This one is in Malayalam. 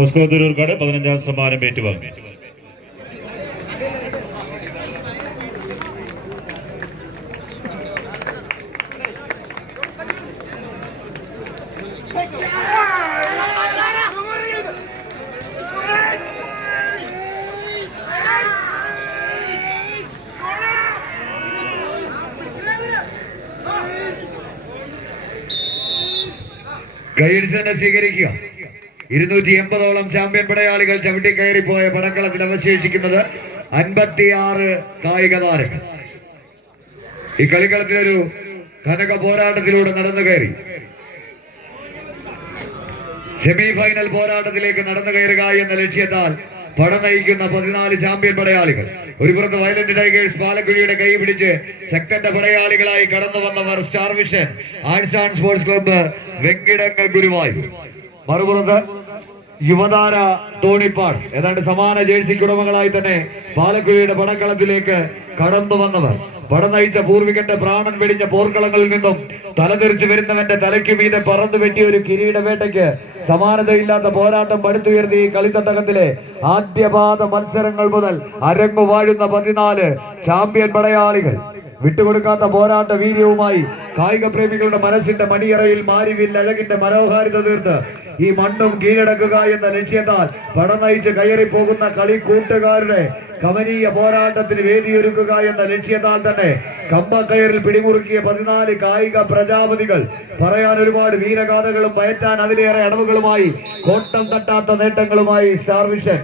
ഓസ്കോ തിരൂർക്കാട് 15ാം സമ്മാനം ഏറ്റുവാങ്ങി. കൈയടിച്ച് തന്നെ സ്വീകരിക്കുക. 280ഓളം ചാമ്പ്യൻ പടയാളികൾ ചവിട്ടി കയറിപ്പോയ പടക്കളത്തിൽ അവശേഷിക്കുന്നത് 56 കായിക താരങ്ങൾ. ഈ കളിക്കളത്തിലൊരു കനക പോരാട്ടത്തിലൂടെ നടന്നു കയറി സെമി ഫൈനൽ പോരാട്ടത്തിലേക്ക് നടന്നു കയറുക എന്ന ലക്ഷ്യത്താൽ പട നയിക്കുന്ന 14 ചാമ്പ്യൻ പടയാളികൾ. ഒരു പുറത്ത് വയലന്റ് ടൈഗേഴ്സ് പാലക്കുഴിയുടെ കൈ പിടിച്ച് ശക്തന്റെ പടയാളികളായി കടന്നു വന്നവർ star vision arts and sports club വെങ്കിടങ്ങൽ ഗുരുവായൂർ. മറുപുറത്ത് യുവതാര തോണിപ്പാട് ഏതാണ്ട് സമാന ജേഴ്സിക്ക് ഉടമകളായി തന്നെ പാലക്കുഴിയുടെ പടക്കളത്തിലേക്ക് കടന്നു വന്നവർ. പട നയിച്ച പൂർവികന്റെ പ്രാണൻ വെടിഞ്ഞ പോർക്കളങ്ങളിൽ നിന്നും തലതെറിച്ചു വരുന്നവന്റെ തലയ്ക്കു മീതെ പറന്നു വെട്ടിയ ഒരു കിരീടവേട്ടയ്ക്ക് സമാനതയില്ലാത്ത പോരാട്ടം പടുത്തുയർത്തി ഈ കളിത്തട്ടകത്തിലെ ആദ്യപാദ മത്സരങ്ങൾ മുതൽ അരങ്ങു വാഴുന്ന 14 ചാമ്പ്യൻ പടയാളികൾ. വിട്ടുകൊടുക്കാത്ത പോരാട്ട വീര്യവുമായി കായിക പ്രേമികളുടെ മനസ്സിന്റെ മണിയറയിൽ മാരിവിൽ അഴകിന്റെ മനോഹാരിത തീർത്ത് ഈ മണ്ണും കീഴടക്കുക എന്ന ലക്ഷ്യത്താൽ പട നയിച്ച് കയറിപ്പോകുന്ന കളി കൂട്ടുകാരുടെ കമനീയ പോരാട്ടത്തിന് വേദിയൊരുക്കുക എന്ന ലക്ഷ്യത്താൽ തന്നെ കമ്പക്കയറിൽ പിടിമുറുക്കിയ 14 കായിക പ്രജാപതികൾ. പറയാൻ ഒരുപാട് വീരഗാഥകളും പയറ്റാൻ അതിലേറെ അടവുകളുമായി കോട്ടം തട്ടാത്ത നേട്ടങ്ങളുമായി സ്റ്റാർ വിഷൻ